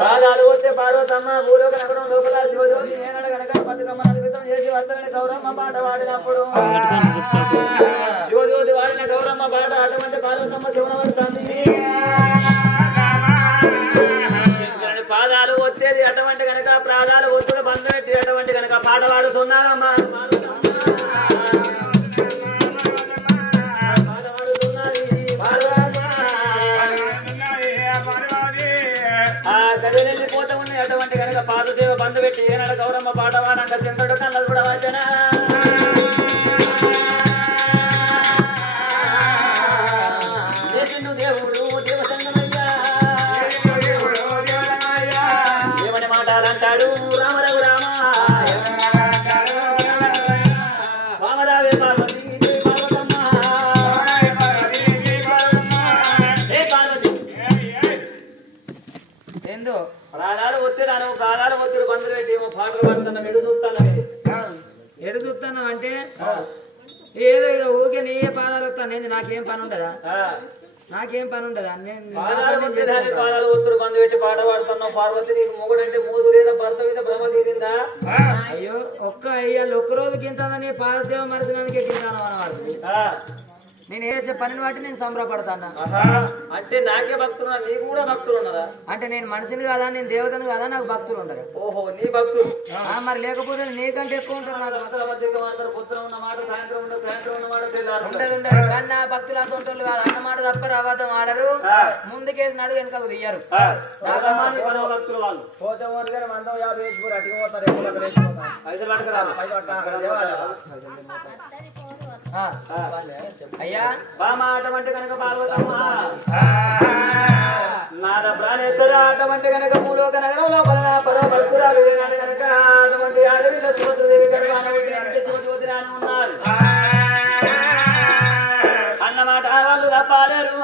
పాదాలు వస్తే పార్వతమ్మ భూలోక నగరం లోపల శివజ్యోతి ఏనాడు కనుక బతుకమ్మ అద్భుతం చేసి వస్తానని గౌరమ్మ పాట పాడినప్పుడు శివజ్యోతి వాడిన గౌరమ్మ పాట అటువంటి పార్వతమ్మ శివనవడుతుంది. పాదాలు వచ్చేది అటువంటి కనుక ప్రాణాలు ఒత్తుడు బంధపెట్టి అటువంటి కనుక పాట పాడుతున్నారమ్మా. గదిపోతా ఉన్నాయి అటువంటి కనుక పాదసేవ బంధు పెట్టి ఏనాడు గౌరమ్మ పాట వాడంగా చంద్రుడు కన్నది కూడా వాచన దేవుడు దేవసంగమయ్యా ఏమని మాటాలంటాడు రామరావు రామ రామరావే పార్వతి పార్వతమ్మ ఏందో ప్రాణాలు ఒత్తిడాను ప్రాణాలు ఒత్తిడి బంధులు పెట్టి ఏమో పాటలు పాడుతున్నాం ఎడు చూస్తున్నాం అంటే ఏదో ఏదో ఊకే నీ పాదాలు వస్తాను నాకేం పని ఉండదా నాకేం పని ఉండదా పాదాలు ఒత్తుడు బంధు పెట్టి పాట పాడుతున్నావు పార్వతి నీకు మొగుడంటే మూడు లేదా భర్త మీద భ్రమ తీరిందా అయ్యో ఒక్క అయ్యాలు ఒక్క రోజుకి ఇంతదని పాదసేవ మరచినందుకే గింతాను అనవాడుతుంది నేను ఏ పనిని బట్టి నేను సంబరపడతాను. అంటే నాకే భక్తులు నీకు కూడా భక్తులు ఉన్నారా? అంటే నేను మనిషిని కాదా నేను దేవతను కాదా నాకు భక్తులు ఉండరు. ఓహో నీ భక్తులు మరి లేకపోతే నీకంటే ఎక్కువ ఉంటారు. నాకు పొద్దున ఉన్న మాట సాయంత్రం ఉండదు సాయంత్రం ఉన్న మాట ఉండదు ఉండదు కానీ నా భక్తులు అంత ఉంటారు కాదు అన్న మాట తప్ప అబద్ధం ఆడరు ముందుకేసి నడు వెనకకు తీయరు. భక్తులు వాళ్ళు పోతే మందం 50 వేసుకుని అటుకు పోతారు అయ్యా బామ అటువంటి కనుక పార్వతమ్మ నాద ప్రాణేశ్వర అటువంటి కనుక భూలోక నగరంలో పరమపరశురాలు కనుక అటువంటి అడవిలో శివదేవి శివజ్యోతి రాని ఉన్నారు అన్నమాట వాళ్ళు తప్పాలేరు.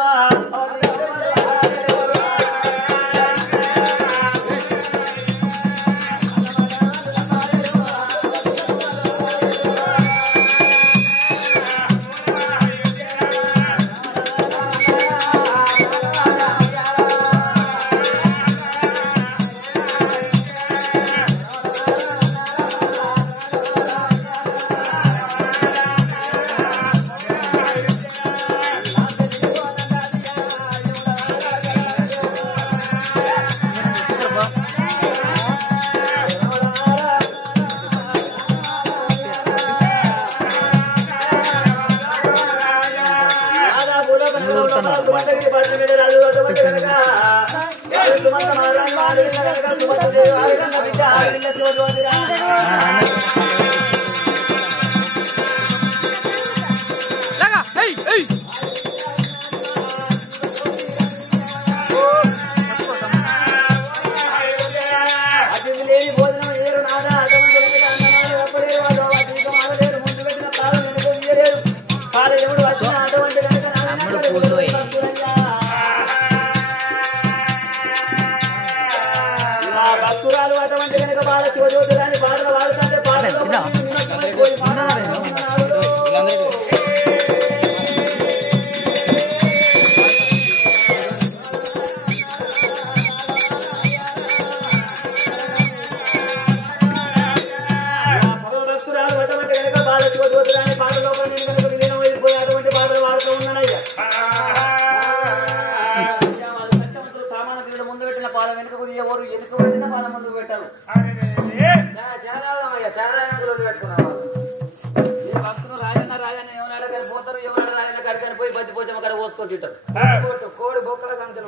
కోడి బొక్కల సంచలు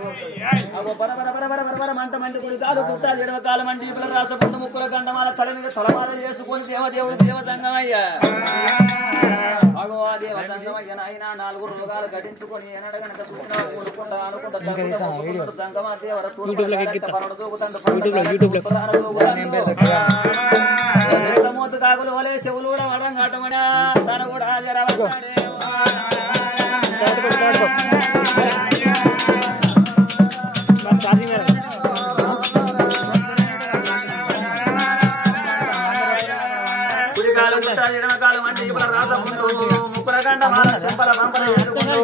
మంట మంటి కొడి కాదు కుట్టాలి ఎడవ కాలం మంటి ఇప్పుడు రాసపుట్ట ముక్కుల గంటమాల తల మీద తలమాల చేసుకొని దేవదేవుడు దేవసంగమయ్యా భగవా దేవసంగమయ్య నాయన 4 రోగాలు గడించుకొని ఏనాడు గనక చూసినా ఊరుకుంటా అనుకుంటా సంగమా దేవర మూత కాకులు వలే చెవులు కూడా వడం కాటమడా తన కూడా హాజరవడే चार्जिंग ముక్కులకండ మాల సింపల పంపల వేసుకుంటూ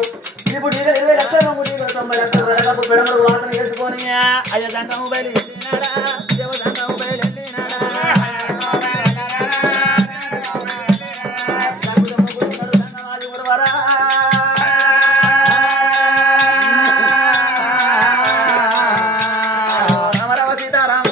ఇప్పుడు 20 లక్షలు 90 లక్షలు వెడగపు పెడమరు వాతన వేసుకొని అయ్య సంగము బయలు వెళ్ళినాడా దేవ సంగము బయలు వెళ్ళినాడా సంగమాది గురువరా రామరామ సీతారామ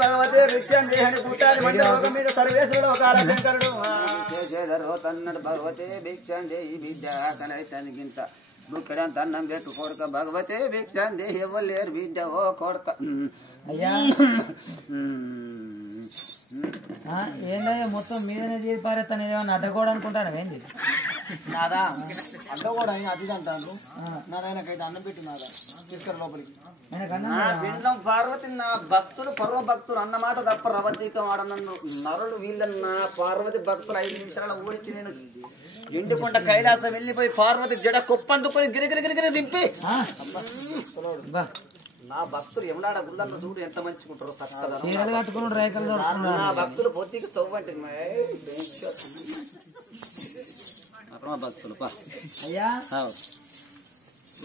భగవతే భిక్షం దేహని పుట్టాలి మంది లోకం మీద సర్వేశ్వరుడు ఒక శంకరుడు తన్నడు భగవతే భిక్షం దేహి విద్య కలైతానికింత బుక్కడంత అన్నం పెట్టు కొడుక భగవతే భిక్షం దేహి ఇవ్వలేరు విద్య ఓ కొడుక అయ్యా ఏందయ్యా మొత్తం మీదనే చేసి పారేస్తాను ఏమన్నా అడ్డకోవడం అనుకుంటాను ఏంది నాదా అడ్డ కూడా ఆయన అది అంటాను నాదాయనకైతే అన్నం పెట్టు నాదా తీసుకురా లోపలికి విండం పార్వతి నా భక్తులు పర్వ భక్తులు అన్నమాట తప్ప రవతీకం ఆడనన్ను నరులు వీళ్ళన్న పార్వతి భక్తులు 5 నిమిషాల ఊడిచి నేను ఇంటికొండ కైలాసం వెళ్ళిపోయి పార్వతి జడ కుప్పందుకొని గిరిగిరి దింపి నా భక్తులు ఎవడాడ గుళ్ళల్లో చూడు ఎంత మంచిగుంటారో నా భక్తులు పొత్తికి తవ్వంటి భక్తులు అయ్యా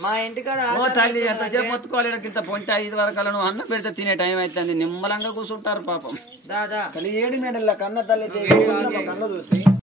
మా ఇంటికాడ తల్లి ఎంతసేపు మొత్తుకోవాలి ఇంత పొంట 5 వరకు నువ్వు అన్నం పెడితే తినే టైం అవుతుంది నిమ్మలంగా కూర్చుంటారు పాపం దాదా కలి 7 మేడల కన్న తల్లి కన్న చూసి